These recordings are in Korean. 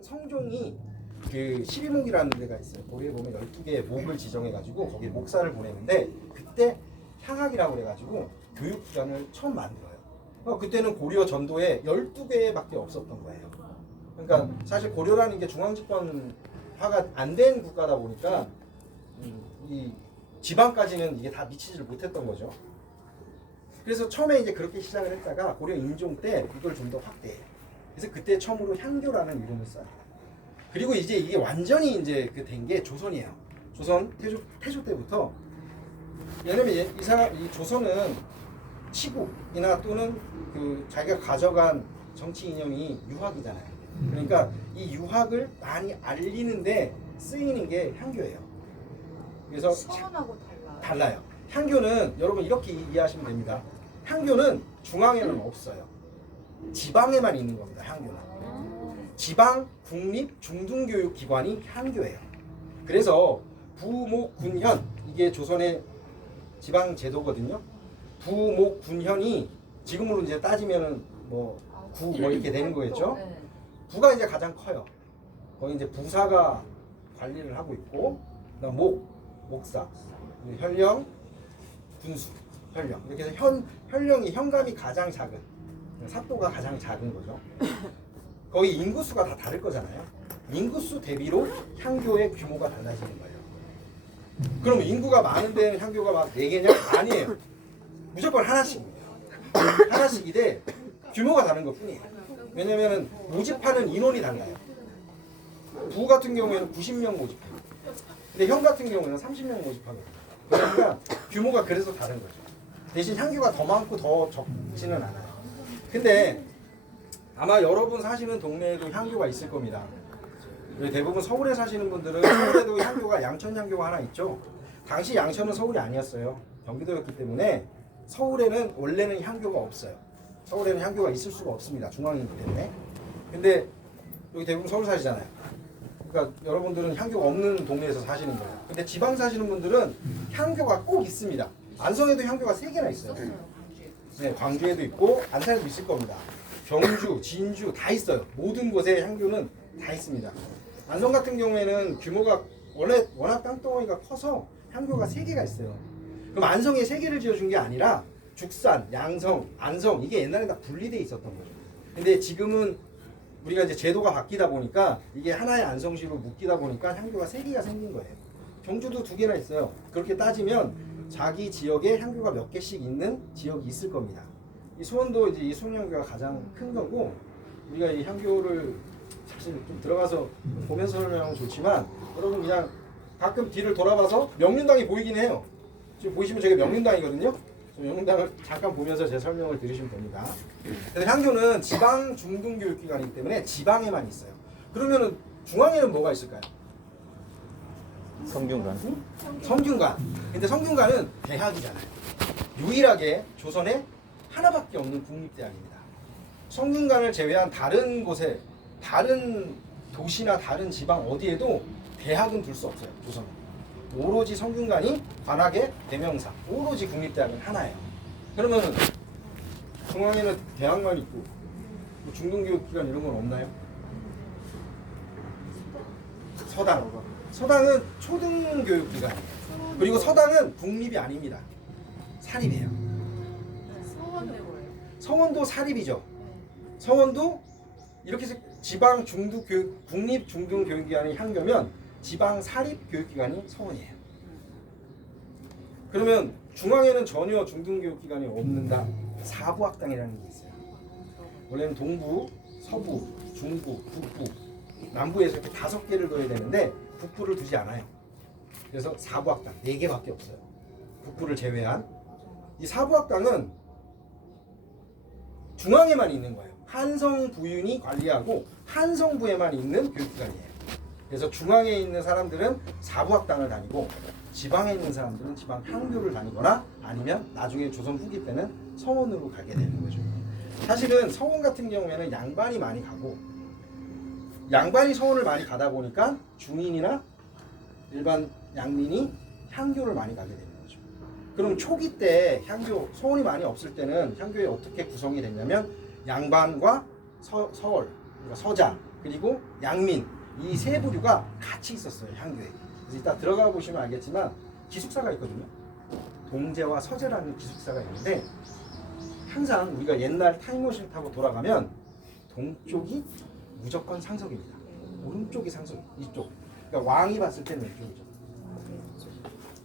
성종이 그 12목이라는 데가 있어요. 거기에 보면 12개의 목을 지정해가지고 거기에 목사를 보내는데 그때 향학이라고 그래가지고 교육기관을 처음 만들어요. 그때는 고려 전도에 12개밖에 없었던 거예요. 그러니까 사실 고려라는 게 중앙집권화가 안 된 국가다 보니까 이 지방까지는 이게 다 미치지를 못했던 거죠. 그래서 처음에 이제 그렇게 시작을 했다가 고려 인종 때 이걸 좀 더 확대해요. 그래서 그때 처음으로 향교라는 이름을 써요. 그리고 이제 이게 완전히 이제 그 된 게 조선이에요. 조선 태조 때부터. 왜냐면 이 조선은 치국이나 또는 그 자기가 가져간 정치 이념이 유학이잖아요. 그러니까 이 유학을 많이 알리는데 쓰이는 게 향교예요. 그래서 서원하고 달라요. 향교는 여러분 이렇게 이해하시면 됩니다. 향교는 중앙에는 없어요. 지방에만 있는 겁니다. 향교는. 지방 국립 중등교육기관이 향교예요. 그래서 부목군현, 이게 조선의 지방 제도거든요. 부목군현이 지금으로 이제 따지면은 구 뭐 이렇게 되는 거겠죠. 부가 이제 가장 커요. 거기 이제 부사가 관리를 하고 있고, 그다음 목사, 현령, 군수, 현령. 이렇게 해서 현령이 현감이 가장 작은, 사또가 가장 작은 거죠. 거기 인구수가 다 다를 거잖아요. 인구수 대비로 향교의 규모가 달라지는 거예요. 그럼 인구가 많은 데는 향교가 막 4개냐? 아니에요. 무조건 하나씩입니다. 하나씩인데 규모가 다른 것 뿐이에요. 왜냐면은 모집하는 인원이 달라요. 부 같은 경우에는 90명 모집해요. 근데 형 같은 경우에는 30명 모집하거든요. 그러니까 규모가 그래서 다른 거죠. 대신 향교가 더 많고 더 적지는 않아요. 근데 아마 여러분 사시는 동네에도 향교가 있을 겁니다. 대부분 서울에 사시는 분들은 서울에도 향교가 양천 향교가 하나 있죠. 당시 양천은 서울이 아니었어요. 경기도였기 때문에 서울에는 원래는 향교가 없어요. 서울에는 향교가 있을 수가 없습니다. 중앙이기 때문에. 근데 여기 대부분 서울 사시잖아요. 그러니까 여러분들은 향교가 없는 동네에서 사시는 거예요. 근데 지방 사시는 분들은 향교가 꼭 있습니다. 안성에도 향교가 3개나 있어요. 네, 광주에도 있고 안산에도 있을 겁니다. 경주, 진주 다 있어요. 모든 곳에 향교는 다 있습니다. 안성 같은 경우에는 규모가 원래 워낙 땅덩어리가 커서 향교가 3개가 있어요. 그럼 안성에 3개를 지어준 게 아니라 죽산, 양성, 안성 이게 옛날에 다 분리돼 있었던 거죠. 근데 지금은 우리가 이제 제도가 바뀌다 보니까 이게 하나의 안성시로 묶이다 보니까 향교가 3개가 생긴 거예요. 경주도 2개나 있어요. 그렇게 따지면 자기 지역에 향교가 몇 개씩 있는 지역이 있을 겁니다. 이 수원도 이제 이 수원향교가 가장 큰 거고, 우리가 이 향교를 사실 좀 들어가서 보면서 설명하면 좋지만 여러분 그냥 가끔 뒤를 돌아봐서 명륜당이 보이긴 해요. 지금 보이시면 저게 명륜당이거든요. 명륜당을 잠깐 보면서 제 설명을 들으시면 됩니다. 근데 향교는 지방 중등교육기관이기 때문에 지방에만 있어요. 그러면은 중앙에는 뭐가 있을까요? 성균관. 성균관. 근데 성균관은 대학이잖아요. 유일하게 조선에 하나밖에 없는 국립대학입니다. 성균관을 제외한 다른 곳에, 다른 도시나 다른 지방 어디에도 대학은 둘 수 없어요. 조선은. 오로지 성균관이 관악의 대명사, 오로지 국립대학은 하나예요. 그러면은 중앙에는 대학만 있고 뭐 중등교육기관 이런 건 없나요? 서당은 초등교육기관이에요. 그리고 서당은 국립이 아닙니다. 사립이에요. 성원도 사립이죠. 성원도 이렇게 지방 중등교육, 국립 중등교육기관이 향교면 지방 사립교육기관이 성원이에요. 그러면 중앙에는 전혀 중등교육기관이 없는다. 사부학당이라는 게 있어요. 원래는 동부, 서부, 중부, 북부, 남부에서 이렇게 5개를 둬야 되는데 북부를 두지 않아요. 그래서 사부학당 4개밖에 없어요. 북부를 제외한. 이 사부학당은 중앙에만 있는 거예요. 한성부윤이 관리하고 한성부에만 있는 교육기관이에요. 그래서 중앙에 있는 사람들은 사부학당을 다니고 지방에 있는 사람들은 지방 향교를 다니거나 아니면 나중에 조선 후기 때는 성원으로 가게 되는 거죠. 사실은 성원 같은 경우에는 양반이 많이 가고, 양반이 성원을 많이 가다 보니까 중인이나 일반 양민이 향교를 많이 가게 되는 거죠. 그럼 초기 때 향교, 성원이 많이 없을 때는 향교에 어떻게 구성이 됐냐면 양반과 서월, 그러니까 서장, 그리고 양민 이 세 부류가 같이 있었어요 향교에. 그래서 이따 들어가 보시면 알겠지만 기숙사가 있거든요. 동제와 서제라는 기숙사가 있는데 항상 우리가 옛날 타임머신 타고 돌아가면 동쪽이 무조건 상석입니다. 오른쪽이 상석, 이쪽. 그러니까 왕이 봤을 때는 왼쪽이죠.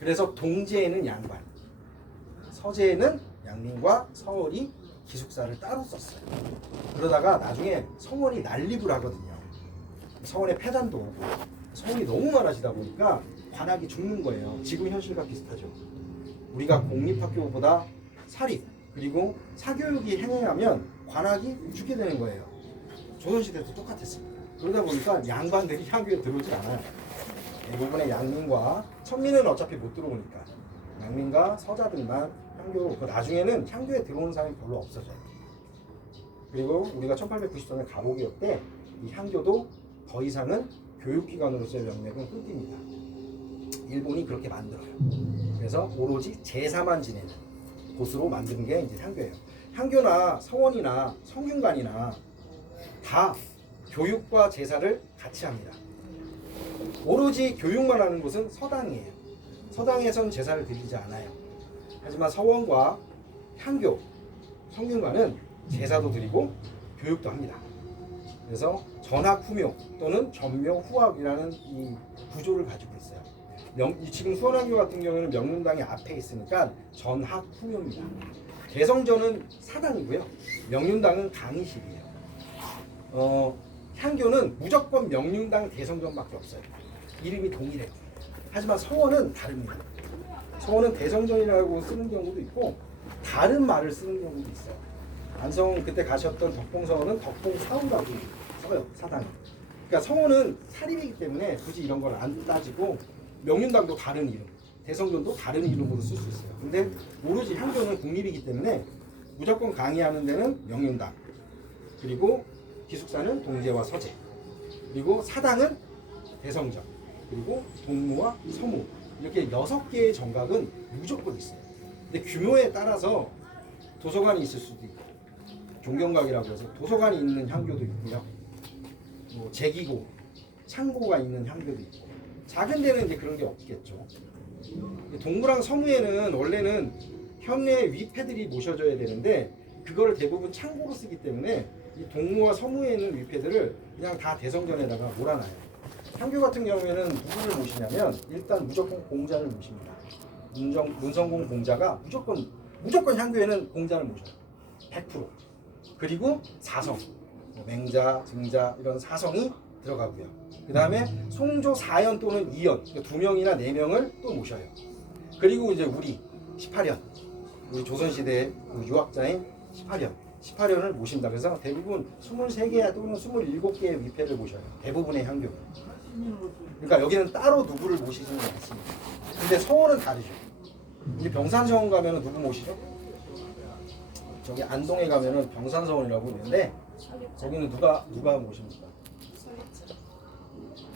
그래서 동제에는 양반, 서제에는 양민과 서월이 기숙사를 따로 썼어요. 그러다가 나중에 성원이 난립을 하거든요. 성원에 폐단도 오고 성원이 너무 많아지다 보니까 관학이 죽는 거예요. 지금 현실과 비슷하죠. 우리가 공립학교보다 사립 그리고 사교육이 행해하면 관학이 죽게 되는 거예요. 조선시대도 똑같았습니다. 그러다 보니까 양반들이 향교에 들어오질 않아요. 대부분의 양민과 천민은 어차피 못 들어오니까 양민과 서자들만 향교, 나중에는 향교에 들어오는 사람이 별로 없어져요. 그리고 우리가 1893년 가보기업 때 이 향교도 더 이상은 교육기관으로서의 명맥은 끊깁니다. 일본이 그렇게 만들어요. 그래서 오로지 제사만 지내는 곳으로 만든 게 이제 향교예요. 향교나 서원이나 성균관이나 다 교육과 제사를 같이 합니다. 오로지 교육만 하는 곳은 서당이에요. 서당에선 제사를 드리지 않아요. 하지만 서원과 향교, 성균관은 제사도 드리고 교육도 합니다. 그래서 전학후묘 또는 전묘후학이라는 이 구조를 가지고 있어요. 지금 수원학교 같은 경우는 명륜당이 앞에 있으니까 전학후묘입니다. 대성전은 사당이고요. 명륜당은 강의실이에요. 향교는 무조건 명륜당 대성전밖에 없어요. 이름이 동일해요. 하지만 서원은 다릅니다. 서원은 대성전이라고 쓰는 경우도 있고 다른 말을 쓰는 경우도 있어요. 안성 그때 가셨던 덕봉서원은 덕봉사우라고 써요. 사당이. 그러니까 성원은 사립이기 때문에 굳이 이런 걸 안 따지고 명륜당도 다른 이름, 대성전도 다른 이름으로 쓸 수 있어요. 근데 오로지 향교는 국립이기 때문에 무조건 강의하는 데는 명륜당, 그리고 기숙사는 동제와 서제, 그리고 사당은 대성전, 그리고 동무와 서무, 이렇게 6개의 정각은 무조건 있어요. 근데 규모에 따라서 도서관이 있을 수도 있고 종경각이라고 해서 도서관이 있는 향교도 있고요. 뭐 제기고, 창고가 있는 향교도 있고 작은 데는 이제 그런 게 없겠죠. 동무랑 서무에는 원래는 현내 위패들이 모셔져야 되는데 그거를 대부분 창고로 쓰기 때문에 이 동무와 서무에 있는 위패들을 그냥 다 대성전에다가 몰아놔요. 향교 같은 경우에는 누구를 모시냐면 일단 무조건 공자를 모십니다. 문성공 공자가 무조건 향교에는 공자를 모셔요. 100%. 그리고 사성, 맹자, 증자 이런 사성이 들어가고요. 그 다음에 송조 4연 또는 2연, 그러니까 2명이나 4명을 또 모셔요. 그리고 이제 우리 18연, 우리 조선시대 유학자인 18연을 모신다. 그래서 대부분 23개 또는 27개의 위패를 모셔요. 대부분의 향교. 그러니까 여기는 따로 누구를 모시지는 않습니다. 근데 서원은 다르죠. 우리 병산서원 가면은 누구 모시죠? 저기 안동에 가면은 병산서원이라고 있는데 거기는 누가 모십니까?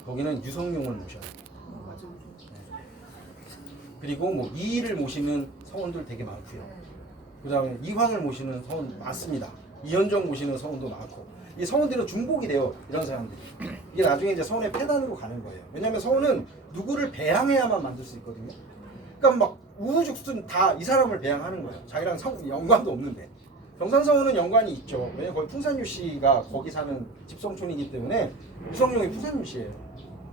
거기는 유성룡을 모셔요. 그리고 뭐 이의를 모시는 서원들 되게 많고요. 그 다음에 이황을 모시는 서원 많습니다. 이현정 모시는 서원도 많고 이 서원들은 중복이 돼요. 이런 사람들이. 이게 나중에 이제 서원의 폐단으로 가는 거예요. 왜냐하면 서원은 누구를 배양해야만 만들 수 있거든요. 그러니까 막 우후죽순 다 이 사람을 배양하는 거예요. 자기랑 연관도 없는데. 병산서원은 연관이 있죠. 왜냐면 거기 풍산유 씨가 거기 사는 집성촌이기 때문에 유성룡이 풍산유 씨예요.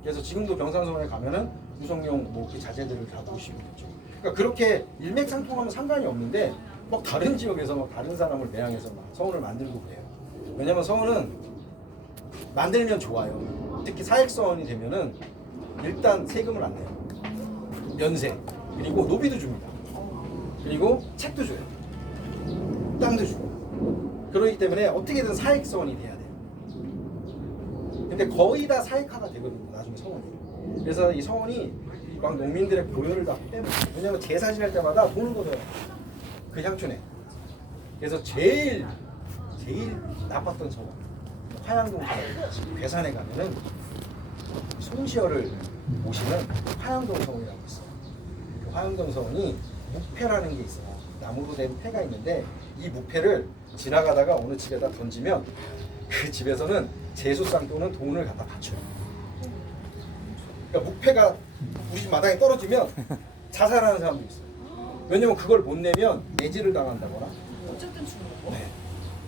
그래서 지금도 병산서원에 가면은 유성룡 뭐 그 자제들을 다 모시고 있죠. 그러니까 그렇게 일맥상통하면 상관이 없는데 막 다른 지역에서 막 다른 사람을 매양해서 막 서원을 만들고 그래요. 왜냐면 서원은 만들면 좋아요. 특히 사익서원이 되면은 일단 세금을 안 내요. 면세, 그리고 노비도 줍니다. 그리고 책도 줘요. 땅도 주고. 그렇기 때문에 어떻게든 사익서원이 돼야 돼요. 근데 거의 다 사익화가 되거든요. 나중에 서원이. 그래서 이 서원이 막 농민들의 고열을 다 빼먹어요. 왜냐면 제사 지낼 때마다 돈을 걷어요. 그 향촌에. 그래서 제일 나빴던 서원, 화양동 서원. 괴산에 가면은 송시열을 모시는 화양동 서원이라고 있어요. 그 화양동 서원이 무패라는 게 있어요. 나무로 된 패가 있는데 이 무패를 지나가다가 어느 집에다 던지면 그 집에서는 제수상 또는 돈을 갖다 바쳐요. 그러니까 묵패가 우리 집 마당에 떨어지면 자살하는 사람도 있어요. 왜냐면 그걸 못 내면 내지를 당한다거나 어쨌든 주는 거. 네.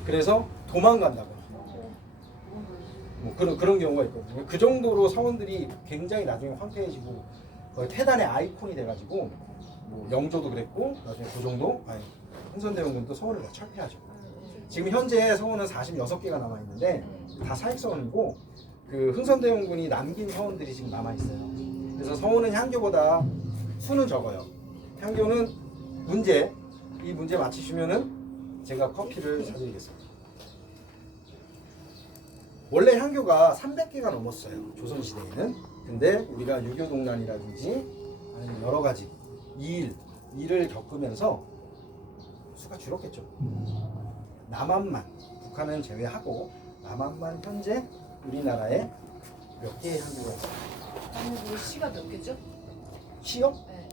그래서 도망간다거나 뭐 그런 경우가 있거든요. 그 정도로 서원들이 굉장히 나중에 황폐해지고 거의 태단의 아이콘이 돼가지고 뭐 영조도 그랬고 나중에 고종도 아니 흥선대원군도 서원을 다 철폐하죠. 지금 현재 서원은 46개가 남아 있는데 다 사익서원이고 그 흥선대원군이 남긴 서원들이 지금 남아 있어요. 그래서 서원은 향교보다 수는 적어요. 향교는 이 문제 맞히시면은 제가 커피를 사드리겠습니다. 원래 향교가 300개가 넘었어요. 조선시대에는. 근데 우리가 유교동란이라든지 아니면 여러 가지 일을 겪으면서 수가 줄었겠죠. 남한만, 북한은 제외하고 남한만 현재 우리나라에 몇 개의 향교가 있어요. 아니 뭐 시가 몇 개죠? 시요? 네.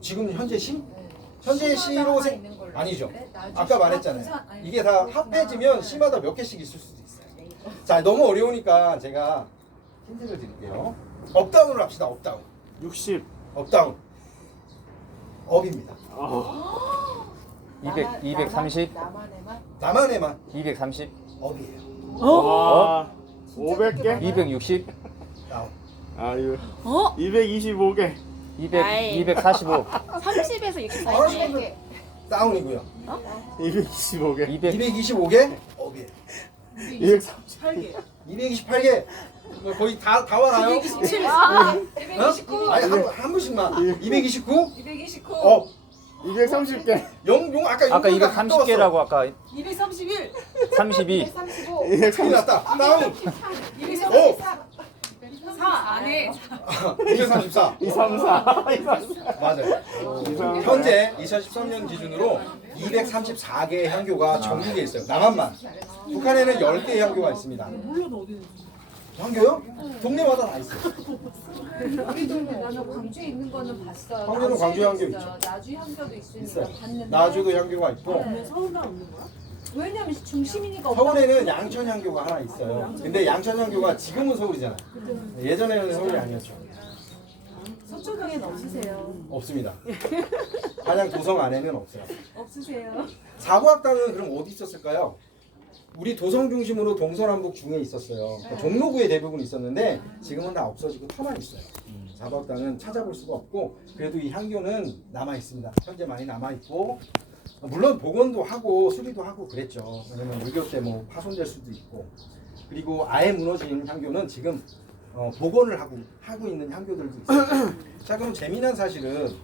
지금 현재 시? 네. 현재 시마다 시로 있는 걸로. 아니죠. 네? 나주 아까 시가 말했잖아요. 부산? 아니, 이게 다 그렇구나. 합해지면 네. 시마다 몇 개씩 있을 수도 있어요. 자, 너무 어려우니까 제가 힌트를 드릴게요. 업다운을 합시다. 업다운. 60. 업다운. 업입니다. 230, 남한에만 230, 업이에요. 와. 500개? 260, 다운. 아유. 어? 225개. 245, 30에서 60 아, 사이. 시간들 다운이고요. 225개. 200, 225개 업이에요. 230. 8개. 228개. 거의 다 와가요. 227. 아, 229. 아니 한 분씩만. 229. 229.230개. 용 아까 아까 용도가 230개라고 아까 231. 32, 35. 큰일 났다. 다운. 234. 4 안에 234. 234. 맞아요. 현재 2013년 기준으로 234개의 향교가 전국에 있어요. 남한만. 북한에는 10개의 향교가 있습니다. 물론 어디는? 향교요? 동네마다 다 있어요. 우리도 나는 광주에 있는 거는 봤어요. 광주는 광주 향교 있죠. 나주 향교도 있으니까 있어요. 봤는데. 나주도 향교가 있고 서울은 없는 거야? 왜냐면 중심이니까. 서울에는 양천 향교가 하나 있어요. 근데 양천 향교가 지금은 서울이잖아요. 예전에는 서울이 아니었죠. 서초동엔 없으세요? 없습니다. 한양 도성 안에는 없어요. 없으세요? 사부학당은 그럼 어디 있었을까요? 우리 도성 중심으로 동서남북 중에 있었어요. 그러니까 종로구에 대부분 있었는데 지금은 다 없어지고 터만 있어요. 사부학당은 찾아볼 수가 없고 그래도 이 향교는 남아 있습니다. 현재 많이 남아 있고 물론 복원도 하고 수리도 하고 그랬죠. 왜냐면 6.25 때 뭐 파손될 수도 있고 그리고 아예 무너진 향교는 지금 복원을 하고 있는 향교들도 있어요. 자 그럼 재미난 사실은